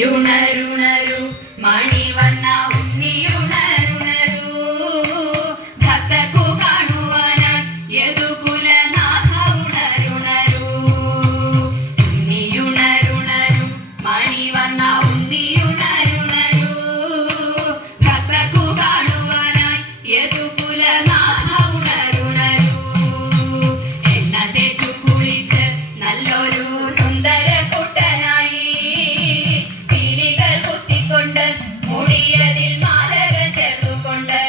ഉണ്ണിയുണരുണരു മണിവർണ്ണ ഉണ്ണിയുണരുണരു ഭക്തർക്കു കാണുവാനായി യദുകുലനാഥ ഉണരുണരു ഉണ്ണിയുണരുണരു മണിവർണ്ണ ഉണ്ണിയുണരുണരു ഭക്തർക്കു കാണുവാനായി യദുകുലനാഥ ഉണരുണരു എണ്ണ തേച്ചു കുളിച്ച് നല്ലൊരു സുന്ദര മുടിയതിൽ മാലകൾ ചേർത്തുകൊണ്ട്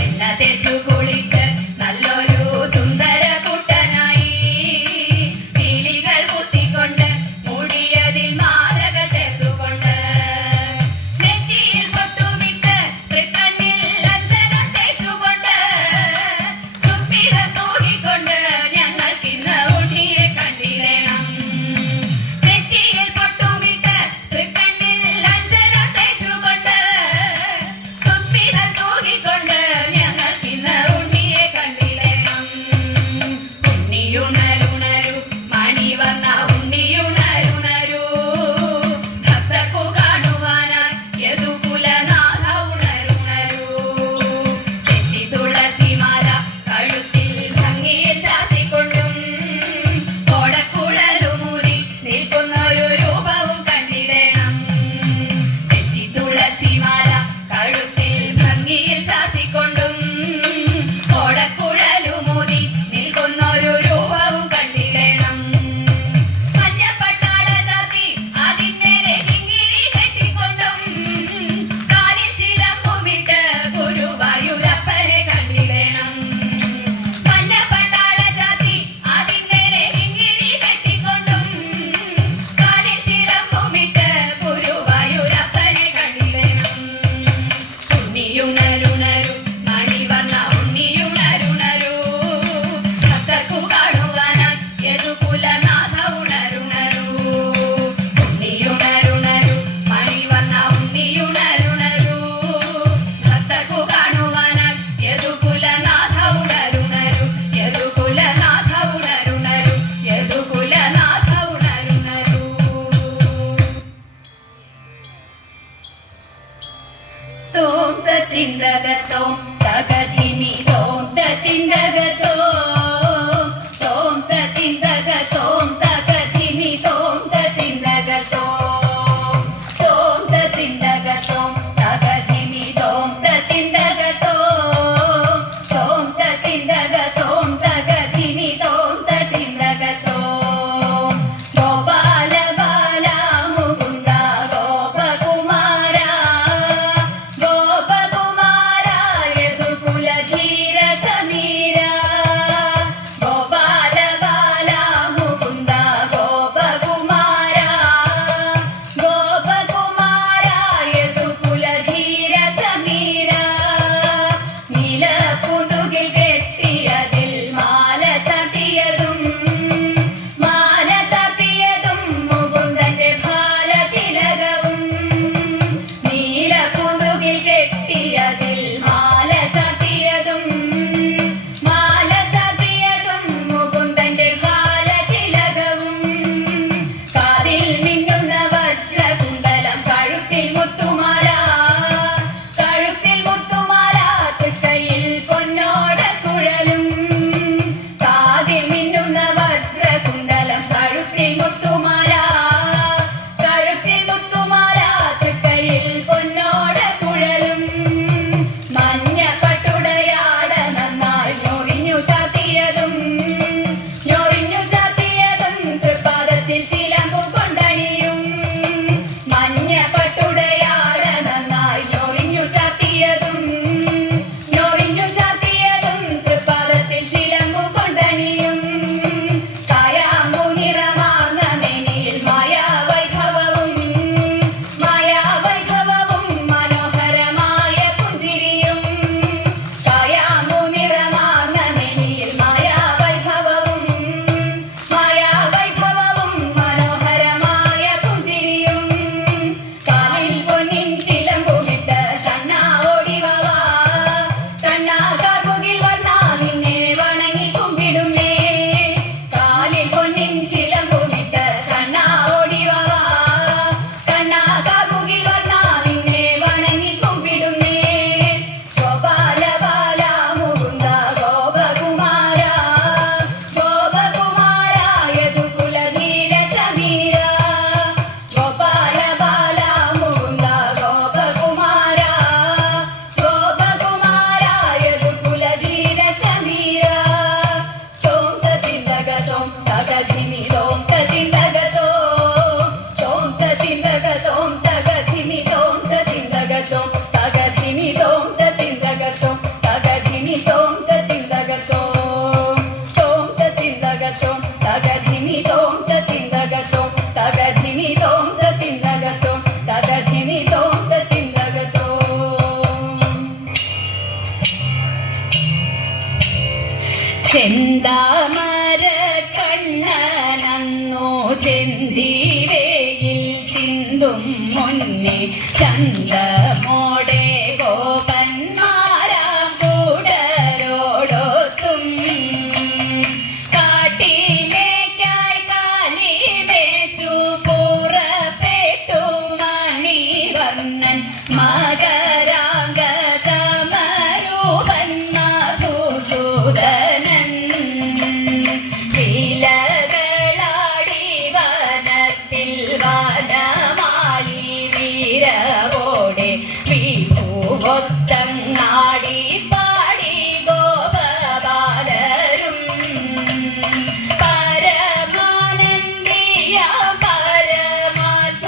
എണ്ണ തേച്ചു കുളിച്ച് നല്ലൊരു സുന്ദര കുട്ടനായി കിളികൾ കുത്തിക്കൊണ്ട് മുടിയതിൽ മാലകൾ ചേർത്തുകൊണ്ട് നെറ്റിയിൽ പൊട്ടുമിട്ട് തൃക്കണ്ണിൽ അഞ്ജനം തേച്ചുകൊണ്ട് സുസ്മിതം തൂകിക്കൊണ്ട് ഞങ്ങൾക്കിന്ന് ഉണ്ണിയെ കണ്ടിടണം. നെറ്റിയിൽ പൊട്ടുമിട്ട് തൃക്കണ്ണിൽ ഉണ്ണിയുണരുണരു മണിവർണ്ണ ഉണ്ണിയുണരുണരു ഭക്തർക്കു കാണുവാനായി യദുകുലനാഥ ഉണരുണരു തെച്ചി തുളസിമാല കഴുത്തിൽ ഭംഗിയിൽ ചാത്തിക്കൊണ്ടും കോടക്കുഴലുമൂരി നിൽക്കുന്നൊരു രൂപവും കണ്ടിടണം. തെച്ചി തുളസിമാല കഴുത്തിൽ ഭംഗിയിൽ ചാത്തിക്കൊണ്ടും കോടക്കുഴലുമൂരി നിൽക്കുന്നൊരു രൂപവും കണ്ടിടണം. മഞ്ഞപ്പട്ടാട ചാർത്തി അതിന്മേലെ കിങ്ങിണി കെട്ടിക്കൊണ്ടും കാലിൽ ചിലമ്പുമിട്ട് ഗുരുവായൂരപ്പനെ കണ്ടിടണം. മഞ്ഞപ്പട്ടാട ചാർത്തി അതിന്മേലെ കിങ്ങിണി കെട്ടിക്കൊണ്ടും കാലിൽ ചിലമ്പുമിട്ട് ഗുരുവായൂരപ്പനെ കണ്ടിടണം. ഉണ്ണിയുണരുണരു മണിവർണ്ണ ഉണ്ണിയുണരുണരു ഭക്തർക്കു കാണുവാനായി യദുകുലനാഥ ഉണരുണരു ഉണ്ണിയുണരുണരു മണിവർണ്ണ ഉണ്ണിയുണരുണരു ഭക്തർക്കു കാണുവാനായി യദുകുലനാഥ ഉണരുണരു യദുകുലനാഥ ഉണരുണരു യദുകുലനാഥ ഉണരുണരു. തോം തത്തിന്തകത്തോം തകതിമി തോം തത്തിന്തകത്തോം തോം തത്തിന്തകത്തോം തകതിമി തോം തത്തിന്തകത്തോം തോം തത്തിന്തകത്തോം തകതിമി തോം തത്തിന്തകത്തോം തോം തത്തിന്തകത്തോം തകതിമി തോം തത്തിന്തകത്തോം. ഗോപാല ബാല മുകുന്ദ ഗോപകുമാര ഗോപകുമാര യദുകുലധീര സമീര ഗോപാല ബാല മുകുന്ദ ഗോപകുമാര ഗോപകുമാര യദുകുലധീര സമീര നീലപ്പുതുകിൽ കെട്ടിയതിൽ മാല ചാർത്തിയതും മുകുന്ദന്റെ ഭാലതിലകവും നീലപ്പുതുകിൽ കെട്ടിയതിൽ മാല ചാർത്തിയതും മുകുന്ദന്റെ ഭാലതിലകവും കാതിൽ മിന്നുന്ന വജ്രകുണ്ടലം കഴുത്തിൽ മുത്തുമാല തൃക്കൈയിൽ പൊന്നോടക്കുഴലും കാതിൽ മിന്നുന്ന വജ്രകുണ്ടലം കഴുത്തിൽ മുത്തുമാല തൃക്കൈയിൽ പൊന്നോടക്കുഴലും മഞ്ഞ പട്ടുടയാട നന്നായി ഞൊറിഞ്ഞു ചാത്തിയതും തൃപ്പാദത്തിൽ ചിലമ്പു കൊണ്ടണിയും മഞ്ഞ പട്ടുടയാട നന്നായി ഞൊറിഞ്ഞു ചാത്തിയതും തൃപ്പാദത്തിൽ ചിലമ്പു കൊണ്ടണിയും കായാമ്പു നിറമാർന്ന മേനിയിൽ മായാവൈഭവവും മനോഹരമായ പുഞ്ചിരിയും കായാമ്പു നിറമാർന്ന മേനിയിൽ മായാവൈഭവവും മനോഹരമായ പുഞ്ചിരിയും കാലിൽ ചെന്താമര കണ്ണനന്നു ചെന്തിവേയിൽ ചിന്തും മുന്നേ ചന്തമോടെ ഗോപന്മാരാം കൂടരോടൊത്തും കാട്ടിലേക്കായി കാലിവേച്ചു പുറപ്പെട്ടു മണിവർണ്ണൻ മകരാംഗ സമരൂപൻ മധുസൂദനൻ ലീലകളാടി വനത്തിൽ വനമാലി വീരവോടെ വിഭൂവൊത്തങ്ങാടി പാടി ഗോപബാലരും പരമാനന്ദിയ പരമാത്മാവൊത്തു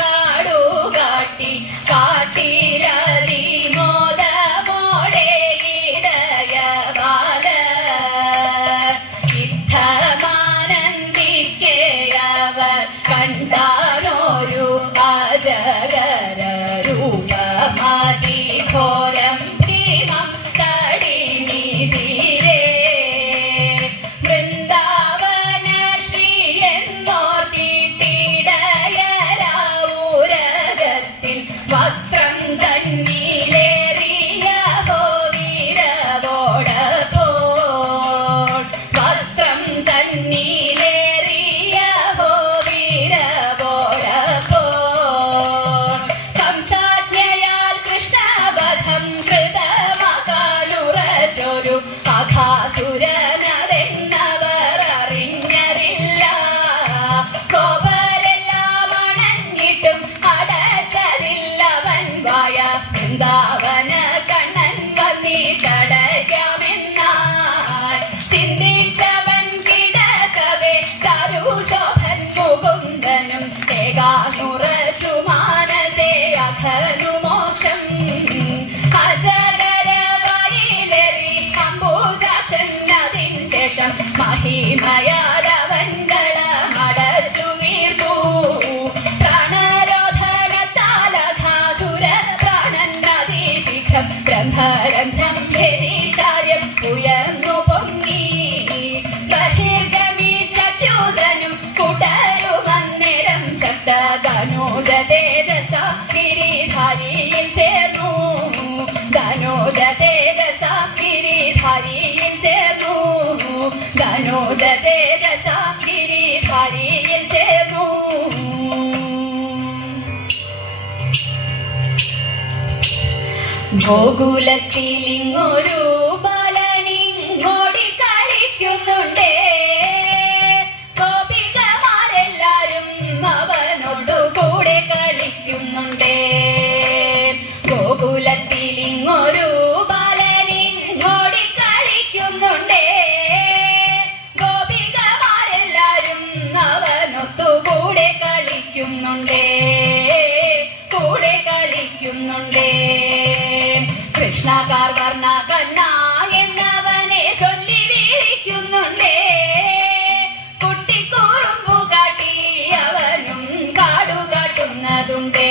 കാടുകാട്ടി കാട്ടിലതി മോദമോടെ ഇടയബാല യുദ്ധമാനന്ദിക്കയവർ കണ്ടാനൊരു അജഗര രൂപമതി ഘോരം ഭീമം കടിനിധിരേ വൃന്ദാവന ശ്രീ എന്നോർത്തിടയരൗരകത്തിൽ വക്രം തന്നിലേറിയ വീരവോടപ്പോൾ വക്രം തന്നിലേറിയ വീരവോടപ്പോൾ കംസാജ്ഞയാൽ കൃഷ്ണവധം കൃതമകാനുറച്ചൊരു അഘാസുരനതെന്നവർ അറിഞ്ഞതില്ല കോപരെല്ലാം അണഞ്ഞിട്ടും അടച്ചതില്ലവൻ വായ വൃന്ദാവന കണ്ണൻ വന്നിട്ടടയ്ക്കാമെന്നാൽ ചിന്തിച്ചവൻ കിടക്കവേ ചരുശോഭൻ മുകുന്ദനും ഏകാനുറച്ചു മാനസേ അഖനു മോക്ഷം അജഗര വയലേറി അംബുജാക്ഷൻ അതിൻ ശേഷം മഹിമയാലവൻകള മടച്ചു വീർത്തു പ്രാണരോധനത്താലഘാസുര പ്രാണൻ അതിശീഘ്രം ബ്രഹ്മരന്ധ്രം ധരിചാര്യം ഉയർന്നു പൊങ്ങി ബഹിർഗമിച്ചൂതനും കുടരുമന്നേരം ശബ്ദധനുജ തേജസ ഗിരിധാരിയിൽ ചേർന്നു ധനുജ തേജസ ഗിരിധാരിയിൽ ചേർന്നു ധനുജ തേജസ ഗിരിധാരിയിൽ ചേർന്നു ഗോകുലത്തിലിങ്ങൊരു ബാലനിങ്ങോടി കളിക്കുന്നുണ്ടേ ഗോപികമാരെല്ലാരും അവനോടു കൂടെ കളിക്കുന്നുണ്ടേ ഗോകുലത്തിലിങ്ങൊരു ബാലനിങ്ങോടി കളിക്കുന്നുണ്ടേ ഗോപികമാരെല്ലാരും അവനൊത്തു കൂടെ കളിക്കുന്നുണ്ടേ കൂടെ കളിക്കുന്നുണ്ടേ കൃഷ്ണകാർ വർണ്ണ കണ്ണ എന്നവനെ ചൊല്ലി വിളിക്കുന്നുണ്ടേ കുട്ടിക്കൂറുമ്പു കാട്ടി അവനും കാടുകാട്ടുന്നതുണ്ടേ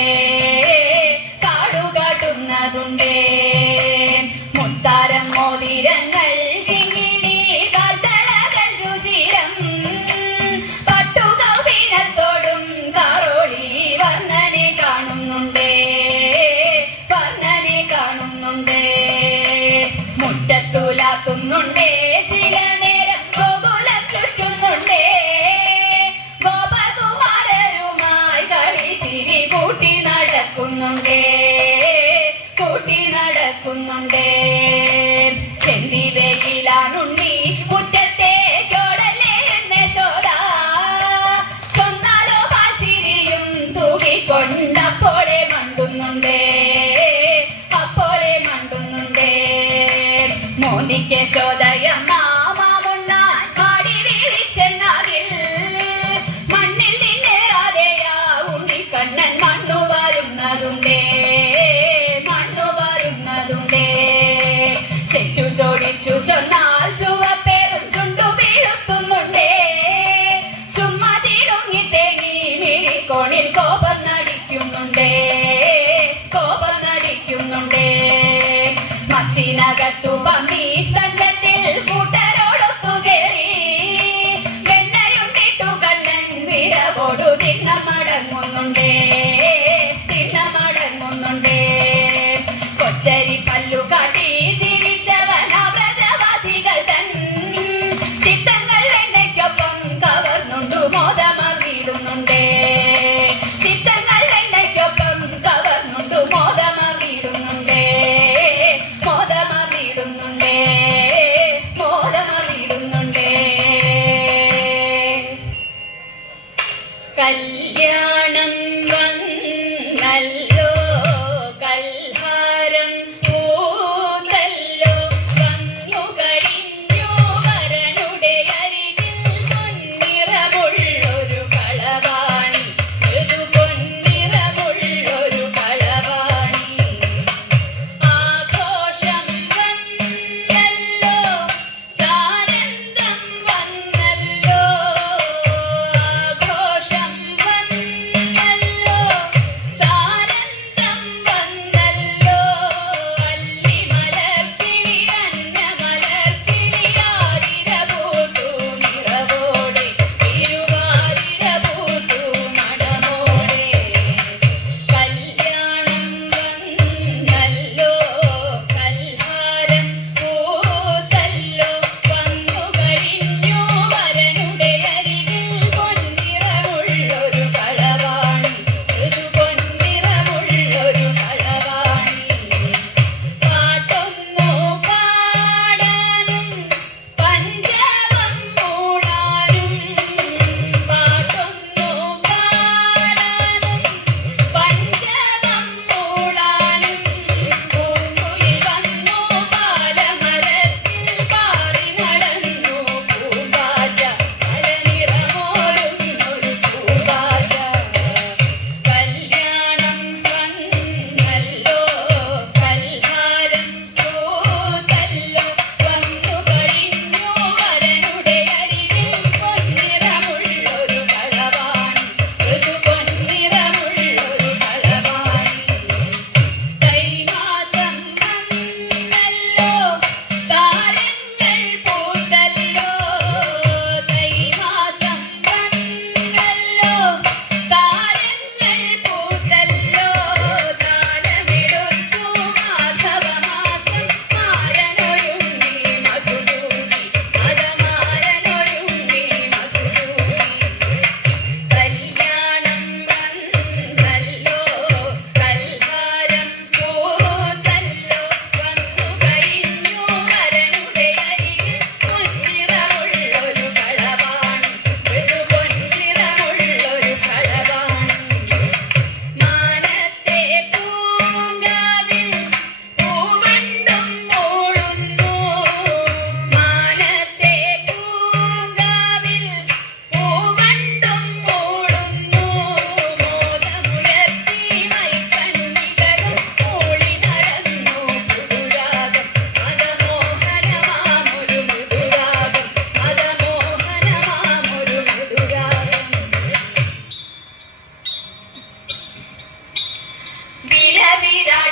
കാടുകാട്ടുന്നതുണ്ടേ മുത്താരം മോതിരങ്ങൾ കിങ്ങിണി കാൽത്തളകൾ രുചിരം പട്ടുകൗപീനത്തോടും കാറോളി വർണ്ണനെ കാണുന്നുണ്ടേ വർണ്ണനെ കാണുന്നുണ്ടേ മുറ്റത്തുലാത്തുന്നുണ്ടേ ചില നേരം ഗോകുലം ചുറ്റുന്നുണ്ടേ ഗോപകുമാരരുമായി കളിച്ചിരി കൂട്ടി നടക്കുന്നുണ്ടേ കൂട്ടി നടക്കുന്നുണ്ടേ ചെന്തിവയിലാണുണ്ണി മുറ്റത്തേക്കോടല്ലേ എന്നശോദ ചൊന്നാലോ പാച്ചിരിയും തൂകിക്കൊണ്ടപ്പോളെ മണ്ടുന്നുണ്ടേ അപ്പോളെ മണ്ടുന്നുണ്ടേ മോദിക്ക് ശോദയമ്മ മാമുണ്ണാൻ പാടി വിളിച്ചെന്നതിൽ മണ്ണിൽ നിന്നേറാതെയാ ഉണ്ണിക്കണ്ണൻ മണ്ണു വരുന്നതുണ്ടേ മണ്ണു വരുന്നതുണ്ടേ ചെറ്റു ചോടിച്ചു ചൊന്നാൽ ചുവപ്പേറും ചുണ്ടു വീഴുത്തുന്നുണ്ടേ ചുമ്മാ ചീടുങ്ങി തേങ്ങി മിഴിക്കോണിൽ കോപം നടിക്കുന്നുണ്ടേ കോപം നടിക്കുന്നുണ്ടേ മച്ചിനകത്തു പന്നി തഞ്ചത്തിൽ നീരാടി